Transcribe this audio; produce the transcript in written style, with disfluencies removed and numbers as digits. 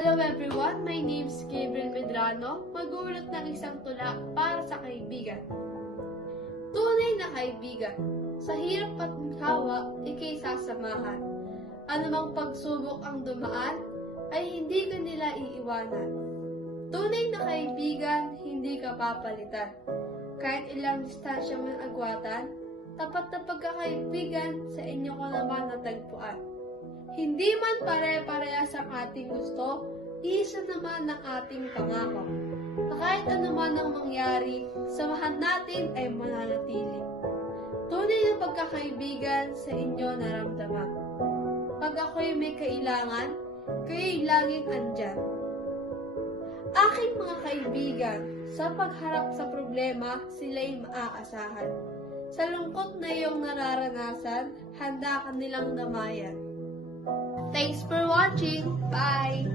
Hello everyone, my name is Gabriel Medrano, mag-uulat ng isang tula para sa kaibigan. Tunay na kaibigan, sa hirap at hawa, ika'y sasamahan. Anumang pagsubok ang dumaan, ay hindi ka nila iiwanan. Tunay na kaibigan, hindi ka papalitan. Kahit ilang distansya man agwatan, tapat na pagkakaibigan sa inyo ko naman natagpuan. Hindi man pare-parehas ang ating gusto, isa naman ang ating pangako. Na kahit anuman ang mangyari, samahan natin ay mananatili. Tunay na pagkakaibigan sa inyo naramdaman. Pag ako'y may kailangan, kayo'y laging andyan. Aking mga kaibigan, sa pagharap sa problema, sila'y maaasahan. Sa lungkot na iyong nararanasan, handa ka nilang damayan. Thanks for watching. Bye!